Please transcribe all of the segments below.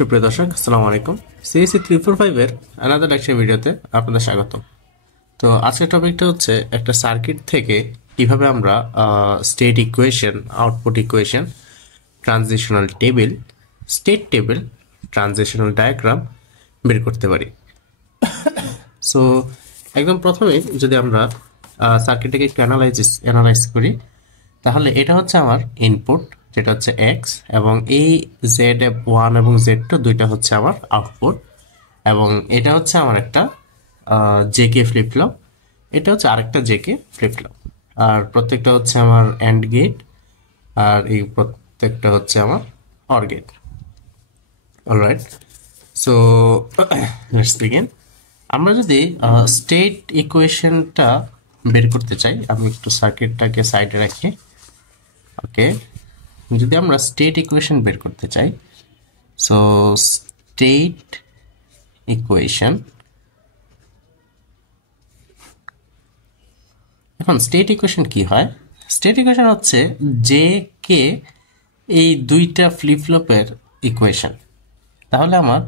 সুপ্রিয় দর্শক, আসসালামু আলাইকুম। সিএসসি 345 এর আলাদা লেকচার ভিডিওতে আপনাদের স্বাগত। তো আজকের টপিকটা হচ্ছে একটা সার্কিট থেকে কিভাবে আমরা state equation, output equation, transitional table, state table, transitional diagram বের করতে পারি। সো একদম প্রথমে যদি আমরা সার্কিটটাকে একটু অ্যানালাইজ করি, তাহলে এটা হচ্ছে আমার ইনপুট, যেটা হচ্ছে এক্স, এবং এই Z1 এবং Z2 দুইটা হচ্ছে আমার আউটপুট, এবং এটা হচ্ছে আমার একটা জেকে ফ্লিপ ফ্লপ, এটা হচ্ছে আরেকটা জেকে ফ্লিপ ফ্লপ, আর প্রত্যেকটা হচ্ছে আমার অ্যান্ড গেট, আর এই প্রত্যেকটা হচ্ছে আমার or gate. Alright, so let's begin. আমরা যদি স্টেট ইকুয়েশনটা বের করতে চাই, আমি একটু সার্কিটটাকে সাইডে রাখি। ওকে, যদি আমরা স্টেট ইকুয়েশন বের করতে চাই, সো স্টেট ইকুয়েশন, এখন স্টেট ইকুয়েশন কি হয়? স্টেট ইকুয়েশন হচ্ছে যে কে এই দুইটা ফ্লিপ ফ্লপের ইকুয়েশন। তাহলে আমার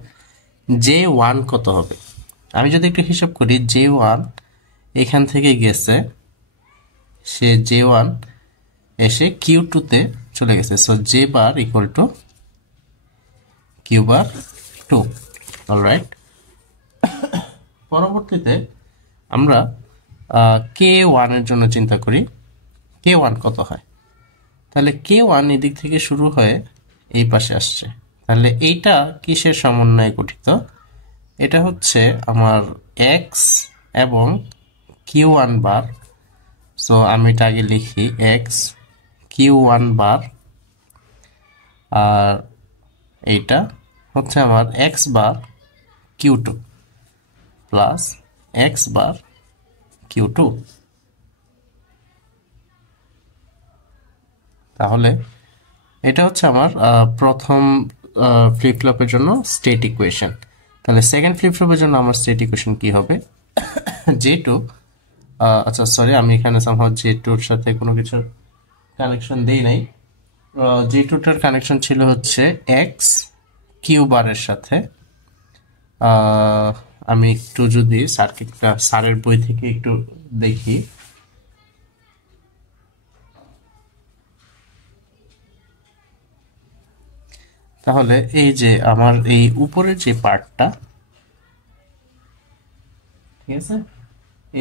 J1 কত হবে? আমি যদি একটু হিসাব করি, J1 এখান থেকে গেছে, সে J1 এসে Q2 তে চলে গেছে, so J bar equal to Q bar 2। Alright, পরবর্তীতে আমরা K1 এর জন্য চিন্তা করি, K1 কত হয়? তাহলে K1 এদিক থেকে শুরু হয়ে এই পাশে আসছে, তাহলে এইটা কিসের সমন্বয়ে গঠিত? এটা হচ্ছে আমার X এবং Q1 বার। সো আমি এটা আগে লিখি, X Q1 বার, আর এইটা হচ্ছে আমার X বার Q2 প্লাস X বার Q2। তাহলে এটা হচ্ছে আমার প্রথম ফ্লিপ ফ্লপের জন্য স্টেট ইকুয়েশন। তাহলে সেকেন্ড ফ্লিপ ফ্লপের জন্য আমার স্টেট ইকুয়েশন কি হবে? J2, আচ্ছা সরি, আমি এখানে সামহাও J2 এর সাথে কোনো কিছু কানেকশন দেই নাই। J2 টার কানেকশন ছিল হচ্ছে X Q বারের সাথে। আমি একটু যদি সার্কিটটা স্যারের বই থেকে একটু দেখি, তাহলে এই যে আমার এই উপরের যে পার্টটা, ঠিক আছে,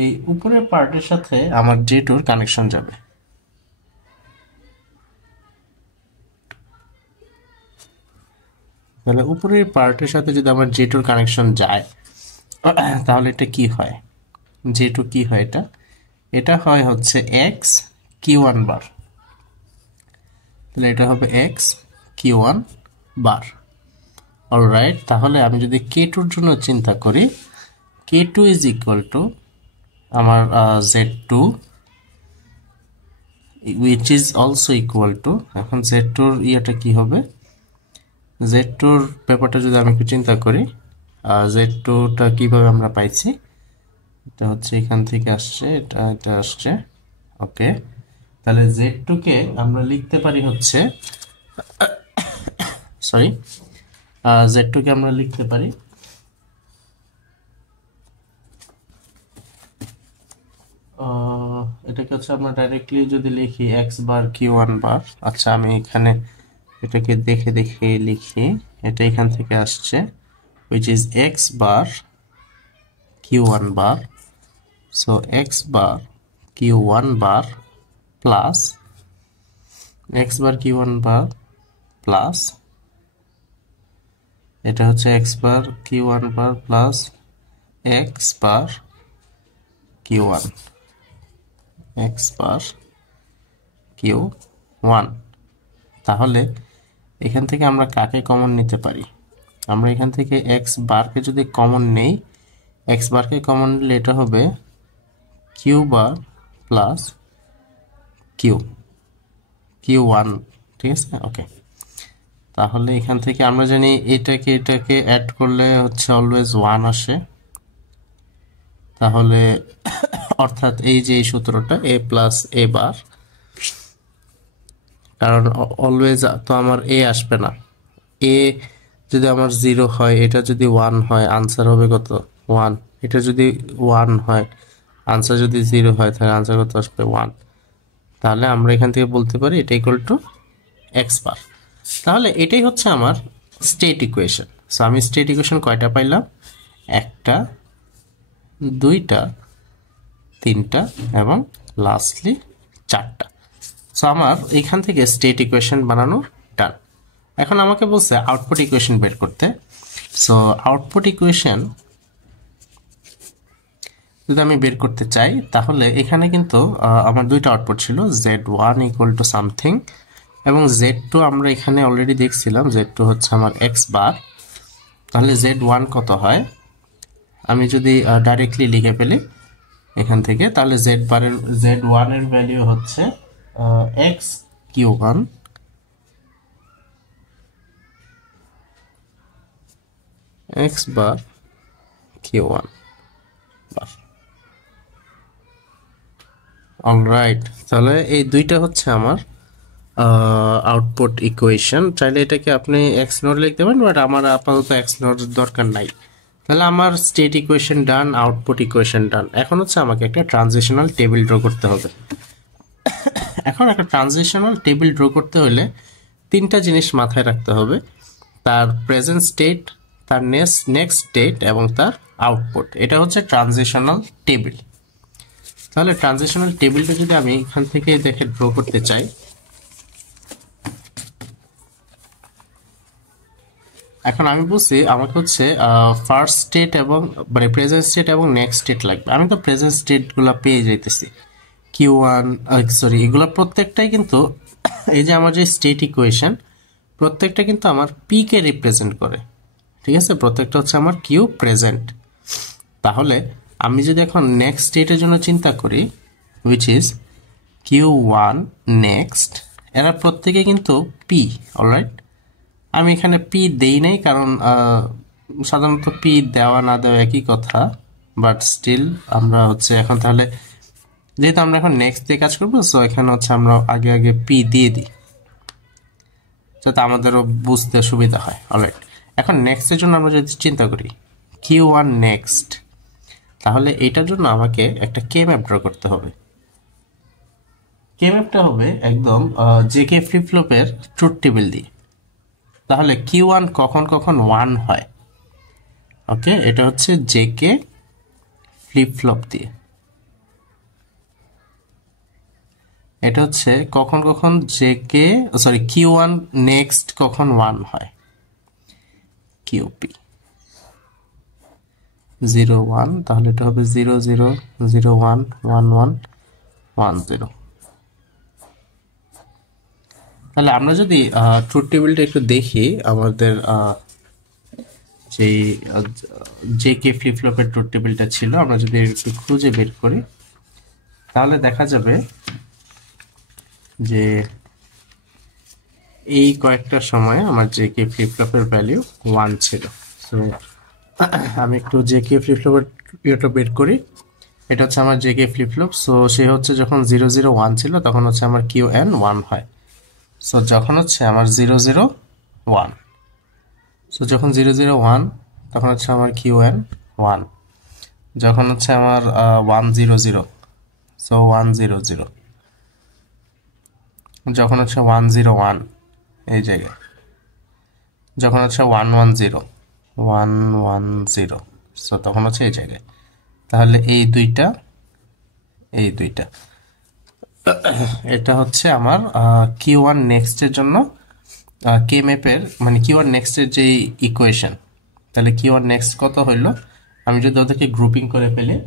এই উপরের পার্টের সাথে আমার J2 এর কানেকশন যাবে। তাহলে উপরের পার্টের সাথে যদি আমার J2 এর কানেকশন যায়, তাহলে এটা কি হয়? J2 কি হয়? এটা হয় হচ্ছে X Q1 বার। তাহলে এটা হবে X Q1 বার। অলরাইট, তাহলে আমি যদি K2 এর জন্য চিন্তা করি, K2 ইজ ইকুয়াল টু আমার Z2 which is also equal to, এখন Z2 এর ইয়েটা কি হবে? Z2 এর ব্যাপারটা যদি আমি একটু চিন্তা করি, Z2 টা কিভাবে আমরা পাইছি? এটা হচ্ছে এখান থেকে আসছে, এটা আসছে। ওকে, তাহলে Z2 কে আমরা লিখতে পারি হচ্ছে, সরি, Z2 কে আমরা লিখতে পারি এটাকে হচ্ছে আমরা ডাইরেক্টলি যদি লিখি X বার Q1 বার। আচ্ছা, আমি এখানে এটাকে দেখে দেখে লিখি, এটা এখান থেকে আসছে, which is X bar Q1 bar, so X bar Q1 bar plus X bar Q1 bar plus এটা হচ্ছে X বার Q1 বার প্লাস X বার Q1, X বার Q1। তাহলে এখান থেকে আমরা কাকে কমন নিতে পারি? আমরা এখান থেকে X বারকে যদি কমন নেই, X বারকে কমন নিলে এটা হবে Q বার প্লাস Q1, ঠিক আছে? ওকে, তাহলে এখান থেকে আমরা জানি এটাকে অ্যাড করলে হচ্ছে অলওয়েজ 1 আসে। তাহলে অর্থাৎ এই যে এই সূত্রটা A প্লাস A বার, কারণ অলওয়েজ তো আমার A আসবে না, A যদি আমার 0 হয়, এটা যদি 1 হয়, আনসার হবে কত? 1। এটা যদি 1 হয়, আনসার যদি 0 হয়, তাহলে আনসার কত আসবে? 1। তাহলে আমরা এখান থেকে বলতে পারি এটা ইকুয়াল টু এক্স বার। তাহলে এটাই হচ্ছে আমার স্টেট ইকুয়েশন। সো আমি স্টেট ইকুয়েশন কয়টা পাইলাম? একটা, দুইটা, তিনটা এবং লাস্টলি চারটা। সো আমার এখান থেকে স্টেট ইকুয়েশন বানানো ডান। এখন আমাকে বলছে আউটপুট ইকুয়েশন বের করতে। সো আউটপুট ইকুয়েশন যদি আমি বের করতে চাই, তাহলে এখানে কিন্তু আমার দুইটা আউটপুট ছিল, z1 ইকুয়াল টু সামথিং এবং z2 আমরা এখানে অলরেডি দেখছিলাম, z2 হচ্ছে আমার এক্স বার। তাহলে z1 কত হয় আমি যদি ডাইরেক্টলি লিখে ফেলি এখান থেকে, তাহলে z1 এর ভ্যালু হচ্ছে এক্স কিউ1 এক্স বার কিউ1 বার। অলরাইট, তাহলে এই দুইটা হচ্ছে আমার আউটপুট ইকুয়েশন। চাইলে এটাকে আপনি এক্স নোট লিখতে পারেন, বাট আমার আপাতত এক্স নোট দরকার নাই। তাহলে আমার স্টেট ইকুয়েশন ডান, আউটপুট ইকুয়েশন ডান। এখন হচ্ছে আমাকে একটা ট্রানজিশনাল টেবিল ড্র করতে হবে। এখন একটা ট্রানজিশনাল টেবিল ড্র করতে হলে তিনটা জিনিস মাথায় রাখতে হবে: তার প্রেজেন্ট স্টেট, তার নেক্সট স্টেট এবং তার আউটপুট। এটা হচ্ছে ট্রানজিশনাল টেবিল। তাহলে ট্রানজিশনাল টেবিলটা যদি আমি এখান থেকে দেখে ড্র করতে চাই, এখন আমি বলছি আমাকে হচ্ছে ফার্স্ট স্টেট এবং মানে প্রেজেন্ট স্টেট এবং নেক্সট স্টেট লাগবে। আমি তো প্রেজেন্ট স্টেটগুলো পেয়ে যাইতেছি, কিউ1 সরি, এগুলো প্রত্যেকটাই কিন্তু এই যে আমার যে স্টেট ইকুয়েশন প্রত্যেকটা কিন্তু আমার পি কে রিপ্রেজেন্ট করে। ঠিক আছে, প্রত্যেকটা হচ্ছে আমার কিউ প্রেজেন্ট। তাহলে আমি যদি এখন নেক্সট স্টেটের জন্য চিন্তা করি, হুইচ ইজ কিউ1 নেক্সট, এরা প্রত্যেকে কিন্তু পি। অলরাইট, আমি এখানে পি দেই নাই কারণ সাধারণত পি দেওয়া না দেওয়া একই কথা, বাট স্টিল আমরা হচ্ছে এখন তাহলে যেহেতু আমরা এখন নেক্সট দিয়ে কাজ করবো, সো এখানে হচ্ছে আমরা আগে আগে পি দিয়ে দিই যাতে আমাদেরও বুঝতে সুবিধা হয়। অলরাইট, এখন নেক্সটের জন্য আমরা যদি চিন্তা করি কিউ1 নেক্সট, তাহলে এটার জন্য আমাকে একটা কে ম্যাপ ড্র করতে হবে। কে ম্যাপটা হবে একদম জেকে ফ্লিপ ফ্লপের ট্রুথ টেবিল দিয়ে। তাহলে কিউ1 কখন কখন 1 হয়, ওকে, এটা হচ্ছে জেকে ফ্লিপ ফ্লপ দিয়ে। এটা হচ্ছে কখন কখন জেকে সরি কিউ1 নেক্সট কখন 1 হয়, কিউপি 0 1, তাহলে এটা হবে 0 0 0 1 1 1 1 0। তাহলে আমরা যদি ট্রুথ টেবিলটা একটু দেখি, আমাদের যেই জেকে ফ্লিপ ফ্লপের ট্রুথ টেবিলটা ছিল, আমরা যদি একটু খুঁজে বের করি তাহলে দেখা যাবে যে এই কয়েকটা সময় আমার জেকে ফ্লিপ ফ্লপের ভ্যালু 1 ছিল। সো আমি একটু জেকে ফ্লিপ ফ্লপের ইয়েটা বের করি। এটা হচ্ছে আমার জেকে ফ্লিপ ফ্লপ। সো সে হচ্ছে যখন 0 0 1 ছিল তখন হচ্ছে আমার কিউ এন 1 হয়। সো যখন হচ্ছে আমার 0 0 1, সো যখন 0 0 1 তখন হচ্ছে আমার কিউএন 1। যখন হচ্ছে আমার 1 0 0, সো 1 0 0। যখন হচ্ছে 1 0 1 এই জায়গায়, যখন হচ্ছে 1 1 0 1 1 0, সো তখন হচ্ছে এই জায়গায়। তাহলে এই দুইটা এটা হচ্ছে আমার কিউ1 নেক্সটের জন্য কে ম্যাপের মানে কিউ1 নেক্সটের যে ইকুয়েশন। তাহলে কিউ1 নেক্সট কত হইল, আমি যদি ওদেরকে গ্রুপিং করে ফেলি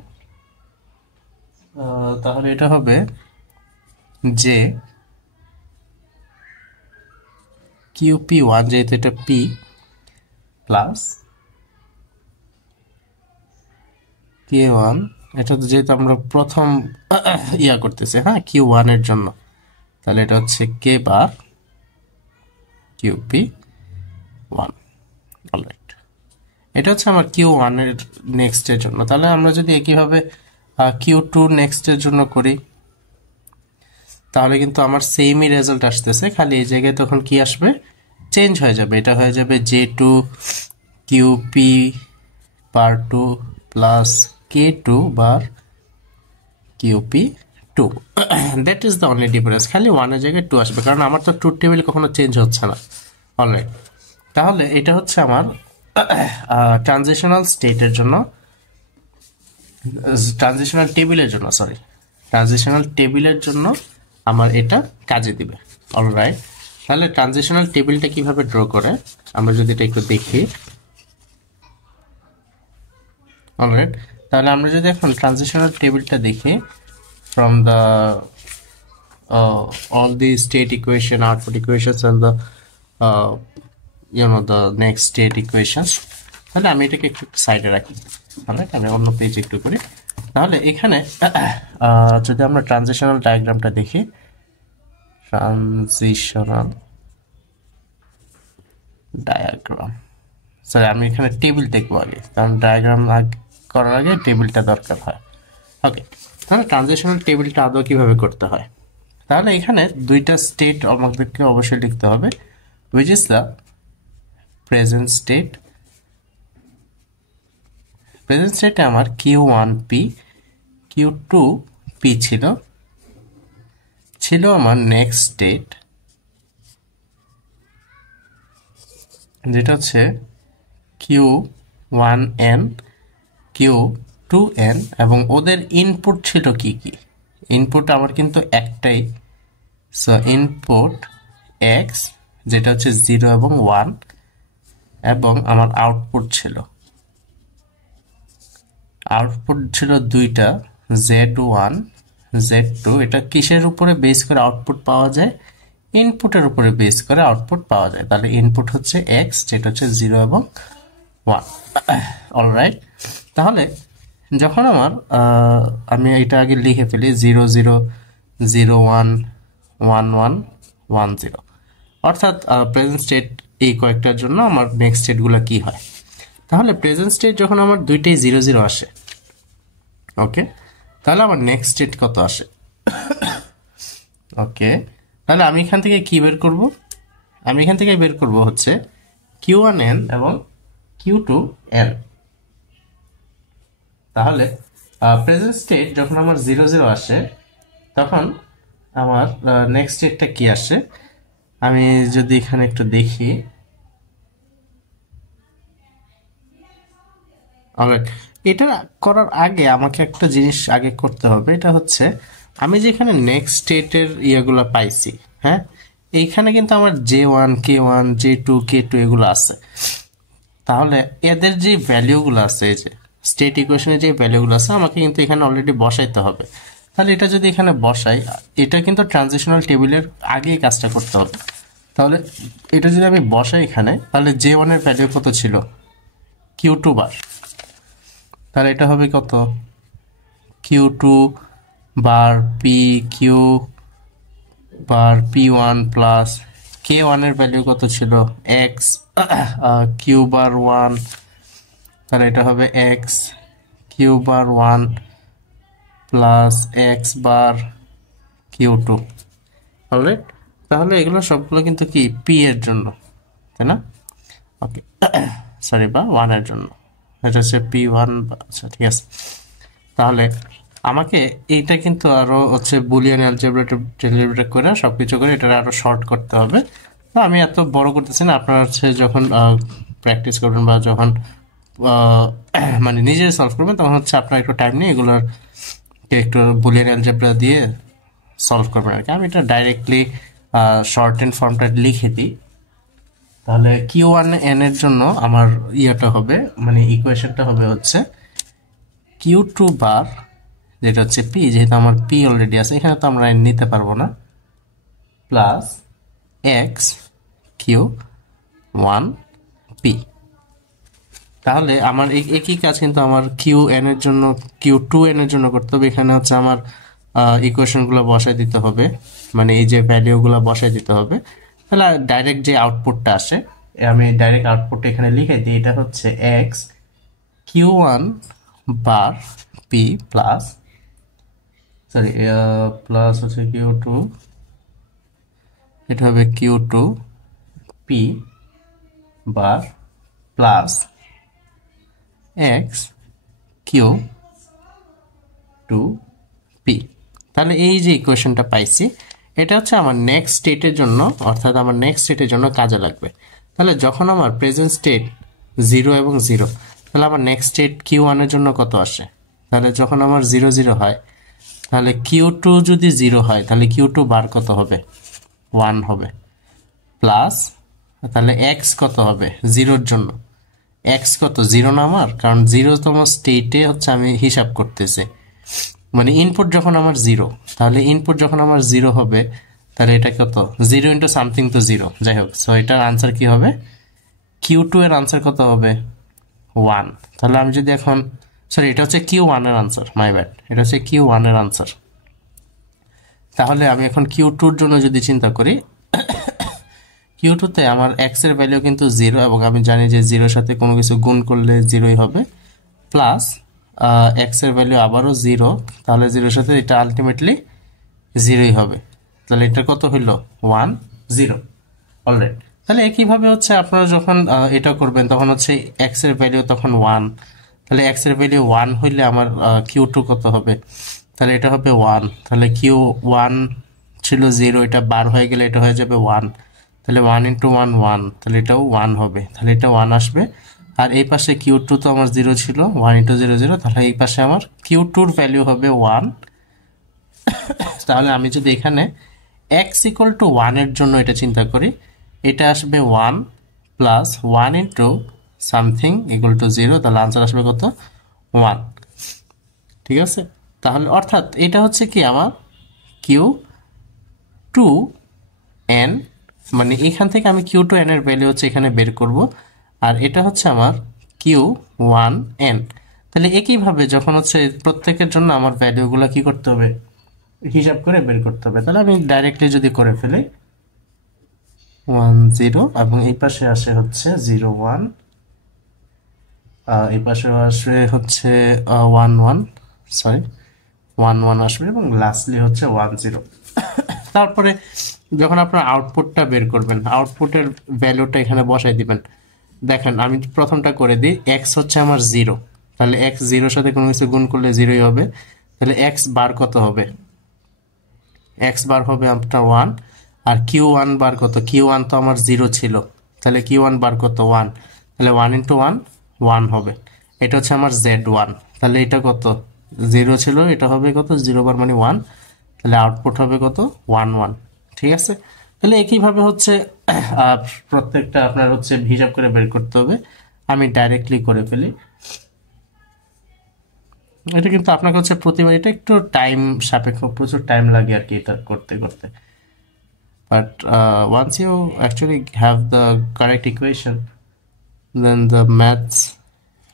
তাহলে এটা হবে যে কিউপি1, যেহেতু এটা পি প্লাস কে1, এটা তো যেহেতু আমরা প্রথম ইয়া করতেছি, হ্যাঁ, কিউ1 এর জন্য, তাহলে এটা হচ্ছে কে বার কিউপি1। অলরাইট, এটা হচ্ছে আমার কিউ1 এর নেক্সট এর জন্য। তাহলে আমরা যদি একইভাবে কিউ2 নেক্সট এর জন্য করি তাহলে কিন্তু আমার সেমই রেজাল্ট আসতেছে, খালি এই জায়গায় তখন কি আসবে, চেঞ্জ হয়ে যাবে, এটা হয়ে যাবে J2 QP bar 2 plus K2 bar QP2 that is the only difference. খালি 1 এর জায়গায় 2 আসবে, কারণ আমার তো ট্রুথ টেবিল কখনো চেঞ্জ হচ্ছে না। অলরাইট, তাহলে এটা হচ্ছে আমার ট্রানজিশনাল স্টেটের জন্য, ট্রানজিশনাল টেবিলের জন্য, সরি ট্রানজিশনাল টেবিলের জন্য আমার এটা কাজে দিবে। অলরাইট, তাহলে ট্রানজিশনাল টেবিলটা কিভাবে ড্র করে আমরা যদি এটা একটু দেখি। অলরাইট, তাহলে আমরা যদি এখন ট্রানজিশনাল টেবিলটা দেখি from the all the state equation, output equations and the the next state equations, তাহলে আমি এটাকে একটু সাইডে রাখি। অলরাইট, আমি অন্য পেজ একটু করি। তাহলে এখানে যদি আমরা ট্রানজিশনাল ডায়াগ্রামটা দেখি, ট্রানজিশনাল ডায়াগ্রাম, সরি আমি এখানে টেবিল দেখবো আগে, কারণ ডায়াগ্রাম করার আগে টেবিলটা দরকার হয়। ওকে, তাহলে ট্রানজিশনাল টেবিলটা আদৌ কিভাবে করতে হয়, তাহলে এখানে দুইটা স্টেট আমাদেরকে অবশ্যই লিখতে হবে, which is the present state। Present স্টেটে আমার Q1P Q2P ছিল আমার নেক্সট স্টেট, যেটা হচ্ছে Q1N Q2N, এবং ওদের ইনপুট ছিল কি কি? ইনপুট আমার কিন্তু একটাই, সো ইনপুট X যেটা হচ্ছে 0 এবং 1, এবং আমার আউটপুট ছিল দুইটা, Z1 Z2। এটা কিসের উপরে বেস করে আউটপুট পাওয়া যায়? ইনপুটের উপরে বেস করে আউটপুট পাওয়া যায়। তাহলে ইনপুট হচ্ছে X যেটা হচ্ছে 0 এবং 1। অলরাইট, তাহলে যখন আমার আমি এটা আগে লিখে ফেলি 0 0 0 1 1 1 1 0, অর্থাৎ প্রেজেন্ট স্টেট এই কয়েকটার জন্য আমার নেক্সট স্টেটগুলো কি হয়। তাহলে প্রেজেন্ট স্টেট যখন আমার দুইটাই 0 0 আসে, ওকে, তাহলে আমার নেক্সট স্টেট কত আসে? ওকে, তাহলে আমি এখান থেকে কি বের করব? আমি এখান থেকে বের করব হচ্ছে Q1N এবং Q2N। তাহলে প্রেজেন্ট স্টেট যখন আমার 0 0 আসে, তখন আমার নেক্সট স্টেটটা কি আসে? আমি যদি এখানে একটু দেখি, অলরাইট, এটা করার আগে আমাকে একটা জিনিস আগে করতে হবে, এটা হচ্ছে আমি যেখানে নেক্সট স্টেটের ইয়েগুলো পাইছি, হ্যাঁ, এইখানে কিন্তু আমার J1 K1 J2 K2 এগুলো আছে। তাহলে এদের যে ভ্যালুগুলো আছে, এই যে স্টেট ইকুয়েশনের যে ভ্যালুগুলো আছে, আমাকে কিন্তু এখানে অলরেডি বসাইতে হবে। তাহলে এটা যদি এখানে বসাই, এটা কিন্তু ট্রানজিশনাল টেবিলের আগেই কাজটা করতে হবে। তাহলে এটা যদি আমি বসাই এখানে, তাহলে J1 এর ভ্যালু কত ছিল? Q2 বার। তাহলে এটা হবে কত? Q2 বার PQ বার P1 প্লাস K1 এর ভ্যালু কত ছিল? X Q বার 1, তাহলে এটা হবে X Q বার 1 প্লাস X বার Q2। অলরাইট, তাহলে এগুলো সবগুলো কিন্তু কি P এর জন্য, তাই না? ওকে, সরি, বা 1 এর জন্য, এটা হচ্ছে P1। আচ্ছা, ঠিক আছে। তাহলে আমাকে এইটা কিন্তু আরো হচ্ছে বুলিয়ান অ্যালজেব্রা করে সবকিছু করে এটা আরো শর্ট করতে হবে। তো আমি এত বড় করতেছি না, আপনারা হচ্ছে যখন প্র্যাকটিস করবেন বা যখন মানে নিজে সলভ করবেন, তখন হচ্ছে আপনার একটু টাইম নিয়ে এগুলোর একটু বুলিয়ান অ্যালজেব্রা দিয়ে সলভ করবেন আর কি। আমি এটা ডাইরেক্টলি শর্ট এন্ড ফর্মটা লিখে দিই। তাহলে Q1N এর জন্য আমার ইয়েটা হবে, মানে ইকুয়েশনটা হবে হচ্ছে Q2 বার, যেটা হচ্ছে P, যেহেতু আমার P অলরেডি আছে, এখানে তো আমরা নিতে পারবো না, প্লাস X Q1P। তাহলে আমার একই কাজ কিন্তু আমার Qn এর জন্য, Q2N এর জন্য করতে হবে। এখানে হচ্ছে আমার ইকুয়েশনগুলো বসাই দিতে হবে, মানে এই যে ভ্যালুগুলো বসাই দিতে হবে। তাহলে ডাইরেক্ট যে আউটপুটটা আসে, আমি ডাইরেক্ট আউটপুট এখানে লিখে দিই, এটা হচ্ছে X Q1 bar P plus, sorry plus হচ্ছে Q2, এটা হবে Q2 P bar plus X Q two P. তাহলে এই যে ইকুয়েশনটা পাইছি, এটা হচ্ছে আমার নেক্সট স্টেটের জন্য, অর্থাৎ আমার নেক্সট স্টেটের জন্য কাজে লাগবে। তাহলে যখন আমার প্রেজেন্ট স্টেট 0 এবং 0, তাহলে আমার নেক্সট স্টেট কিউ ওয়ানের জন্য কত আসে? তাহলে যখন আমার 0 0 হয়, তাহলে কিউ টু যদি 0 হয়, তাহলে কিউ টু বার কত হবে? 1 হবে। প্লাস তাহলে এক্স কত হবে 0-র জন্য? এক্স কত? 0 না আমার, কারণ 0তম স্টেটে হচ্ছে আমি হিসাব করতেছি, মানে ইনপুট যখন আমার 0, তাহলে ইনপুট যখন আমার 0 হবে, তাহলে এটা কত? 0 ইন্টু সামথিং তো 0, যাই হোক। সো এটার আনসার কি হবে? কিউ টু এর আনসার কত হবে? 1। তাহলে আমি যদি এখন, সরি, এটা হচ্ছে কিউ ওয়ান এর আনসার, মাই ব্যাড, এটা হচ্ছে কিউ ওয়ান এর আনসার। তাহলে আমি এখন কিউ টুর জন্য যদি চিন্তা করি, কিউ টুতে আমার এক্স এর ভ্যালু কিন্তু 0, এবং আমি জানি যে 0-র সাথে কোনো কিছু গুণ করলে 0ই হবে, প্লাস এক্স এর ভ্যালু আবারও 0, তাহলে 0-র সাথে এটা আলটিমেটলি 0ই হবে। তাহলে এটা কত হইল? 1 0। অলরাইট। তাহলে একইভাবে হচ্ছে আপনারা যখন এটা করবেন, তখন হচ্ছে এক্স এর ভ্যালু তখন 1, তাহলে এক্স এর ভ্যালু 1 হইলে আমার কিউ টু কত হবে? তাহলে এটা হবে 1। তাহলে কিউ 1 ছিল 0, এটা বার হয়ে গেলে এটা হয়ে যাবে 1, তাহলে 1 ইন্টু 1 1, তাহলে এটাও 1 হবে, তাহলে এটা 1 আসবে। আর এই পাশে কিউ টু তো আমার 0 ছিল, 1 ইন্টু 0 0, তাহলে এই পাশে আমার কিউ টুর ভ্যালু হবে 1। তাহলে আমি যদি এখানে এক্স ইকুয়াল টু 1 এর জন্য এটা চিন্তা করি, এটা আসবে 1 plus 1 into something equal to 0, তাহলে আনসার আসবে কত? 1। ঠিক আছে? তাহলে অর্থাৎ এটা হচ্ছে কি আমার কিউ টু এন, মানে এখান থেকে আমি কিউ টু এন এর ভ্যালু হচ্ছে এখানে বের করব, আর এটা হচ্ছে আমার কিউ ওয়ান এন। তাহলে একইভাবে যখন হচ্ছে প্রত্যেকের জন্য আমার ভ্যালুগুলো কি করতে হবে? হিসাব করে বের করতে হবে। তাহলে আমি ডাইরেক্টলি যদি করে ফেলি 1 0, এবং এই পাশে আসে হচ্ছে 0 1, এই পাশে আসবে হচ্ছে 1 1, সরি 1 1 আসবে, এবং লাস্টলি হচ্ছে 1 0। তারপরে যখন আপনার আউটপুটটা বের করবেন, আউটপুটের ভ্যালুটা এখানে বসাই দিবেন। দেখেন আমি প্রথমটা করে দিই, এক্স হচ্ছে আমার 0, তাহলে এক্স 0-র সাথে কোনো কিছু গুণ করলে 0ই হবে, তাহলে এক্স বার কত হবে? এক্স বার হবে আপনার 1, আর কিউ ওয়ান বার কত? কিউ ওয়ান তো আমার 0 ছিল, তাহলে কিউ ওয়ান বার কত? 1, তাহলে 1 ইন্টু 1 1 হবে। এটা হচ্ছে আমার Z1, তাহলে এটা কত? 0 ছিল, এটা হবে কত? 0 বার মানে 1, তাহলে আউটপুট হবে কত? 1 1। ঠিক আছে? তাহলে একইভাবে হচ্ছে প্রত্যেকটা আপনার হচ্ছে হিসাব করে বের করতে হবে। আমি ডাইরেক্টলি করে ফেলি। এটা কিন্তু আপনাকে হচ্ছে প্রতিবার, এটা একটু টাইম সাপেক্ষ, প্রচুর টাইম লাগে আর কি এটা করতে করতে, but once you actually have the correct equation, then the maths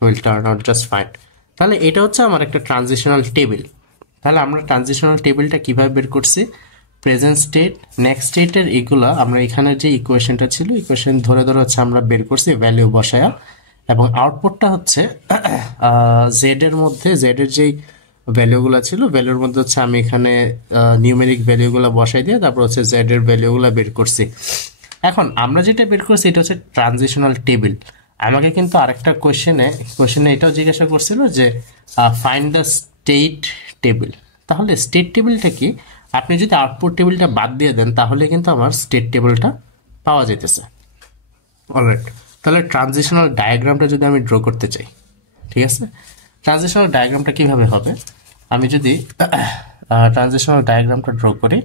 will turn out just fine. তাহলে এটা হচ্ছে আমার একটা ট্রানজিশনাল টেবিল। তাহলে আমরা ট্রানজিশনাল টেবিলটা কিভাবে বের করছি? প্রেজেন্ট স্টেট, নেক্সট স্টেটের এগুলা আমরা এখানে যে ইকুয়েশনটা ছিল, ইকুয়েশন ধরে ধরে হচ্ছে আমরা বের করছি ভ্যালু বসায়া, এবং আউটপুটটা হচ্ছে জেড এর মধ্যে, জেড এর যেই ভ্যালুগুলো ছিল, ভ্যালুর মধ্যে হচ্ছে আমি এখানে নিউমেরিক ভ্যালুগুলো বসাই দিয়ে তারপর হচ্ছে জেড এর ভ্যালুগুলো বের করছি। এখন আমরা যেটা বের করছি এটা হচ্ছে ট্রানজিশনাল টেবিল। আমাকে কিন্তু আরেকটা কোশ্চেনে এটাও জিজ্ঞাসা করছিল যে ফাইন্ড দ্য স্টেট টেবিল। তাহলে স্টেট টেবিলটা কি? আপনি যদি আউটপুট টেবিলটা বাদ দিয়ে দেন, তাহলে কিন্তু আমার স্টেট টেবিলটা পাওয়া যেতেছে। অলরাইট। তাহলে ট্রানজিশনাল ডায়াগ্রামটা যদি আমি ড্র করতে চাই, ঠিক আছে, ট্রানজিশনাল ডায়াগ্রামটা কিভাবে হবে? আমি যদি ট্রানজিশনাল ডায়াগ্রামটা ড্র করি,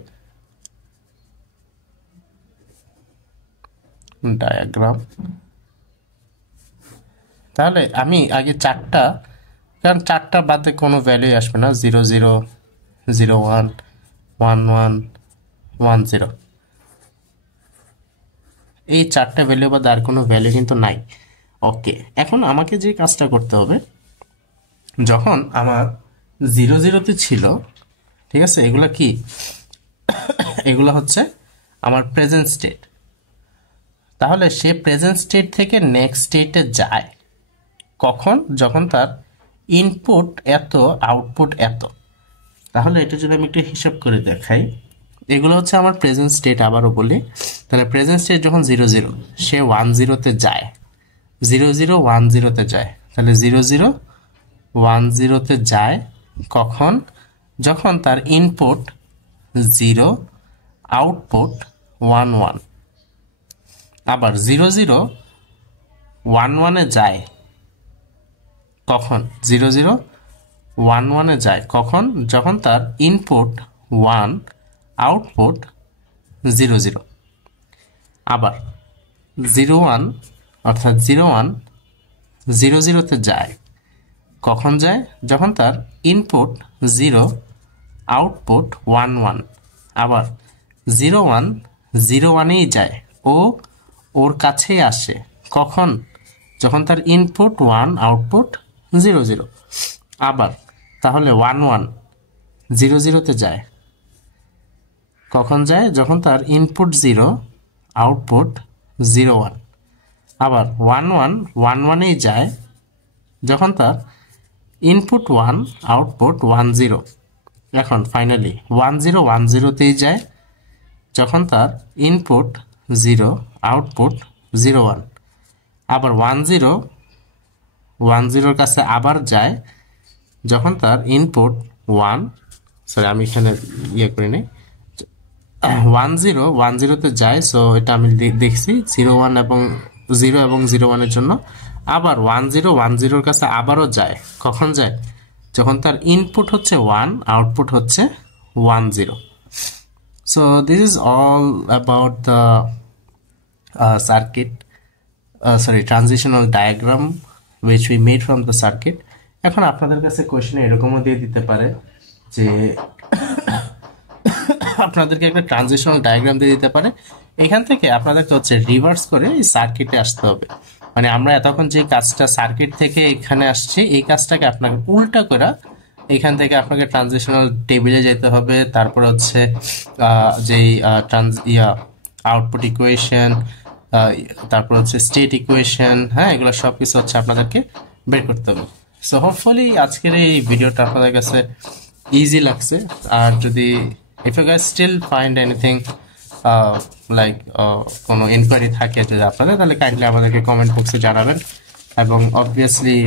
ডায়াগ্রাম, তাহলে আমি আগে চারটা, কারণ চারটা বাদে কোনো ভ্যালুই আসবে না, 0 0 0 1 1 1 1 0, এই চারটা ভ্যালু বাদে আর কোনো ভ্যালু কিন্তু নাই। ওকে, এখন আমাকে যে কাজটা করতে হবে, যখন আমার 0 0-তে ছিল, ঠিক আছে, এগুলা কি? এগুলো হচ্ছে আমার প্রেজেন্ট স্টেট। তাহলে সে প্রেজেন্ট স্টেট থেকে নেক্সট স্টেটে যায় কখন? যখন তার ইনপুট এত, আউটপুট এত। তাহলে এটা যদি আমি একটু হিসাব করে দেখাই, এগুলো হচ্ছে আমার প্রেজেন্ট স্টেট। আবারও বলি, তাহলে প্রেজেন্ট স্টেট যখন 0 0, সে 1 0-তে যায়, 0 0 1 0-তে যায়। তাহলে 0 0 1 0-তে যায় কখন? যখন তার ইনপুট 0, আউটপুট 1 1। আবার 0 0 1 1-এ যায় কখন? 0 0 1 1-এ যায় কখন? যখন তার ইনপুট 1, আউটপুট 0 0। আবার 0 1, অর্থাৎ 0 1 0 0-তে যায় কখন যায়? যখন তার ইনপুট 0, আউটপুট 1 1। আবার 0 1 0 1-এই যায়, ওর কাছেই আসে কখন? যখন তার ইনপুট 1, আউটপুট 0 0। আবার তাহলে 1 1 0 0-তে যায় কখন যায়? যখন তার ইনপুট 0, আউটপুট 0 1। আবার 1 1 1 1-এই যায় যখন তার ইনপুট 1, আউটপুট 1 0। এখন ফাইনালি 1 0 1 0-তেই যায় যখন তার ইনপুট 0, আউটপুট 0 1। আবার 1 0 1 0-র কাছে আবার যায় যখন তার ইনপুট 1, সরি আমি এখানে করে নিই, 1 0 1 0-তে যায়। সো এটা আমি দেখছি 0 1 এবং 0 এবং 0 1-এর জন্য। আবার 1 0 1 0-র কাছে আবারও যায় কখন যায়? যখন তার ইনপুট হচ্ছে 1, আউটপুট হচ্ছে 1 0। So this is all about the circuit, transitional diagram which we made from the circuit. এখন আপনাদের কাছে কোশ্চেন এরকমও দিয়ে দিতে পারে যে আপনাদেরকে একটা ট্রানজিশনাল ডায়াগ্রাম দিয়ে দিতে পারে, এখান থেকে আপনাদেরকে হচ্ছে রিভার্স করে এই সার্কিটে আসতে হবে। মানে আমরা এতক্ষণ যে কাজটা সার্কিট থেকে এখানে আসছে, এই কাজটাকে আপনাকে উল্টা করে এখান থেকে আপনাকে ট্রানজিশনাল টেবিলে যেতে হবে। তারপর হচ্ছে যেই আউটপুট ইকুয়েশন, তারপর হচ্ছে স্টেট ইকুয়েশন, হ্যাঁ, এগুলো সব কিছু হচ্ছে আপনাদেরকে বের করতে হবে। সো হোপফুলি আজকের এই ভিডিওটা আপনাদের কাছে ইজি লাগছে। আর যদি if you guys still find anything like কোনো ইনকোয়ারি থাকে যদি আপনাদের, তাহলে কাইন্ডলি আমাদেরকে কমেন্ট বক্সে জানাবেন। এবং obviously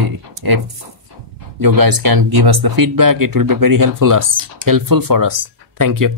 if you guys can give us the feedback, it will be very helpful for us. Thank you.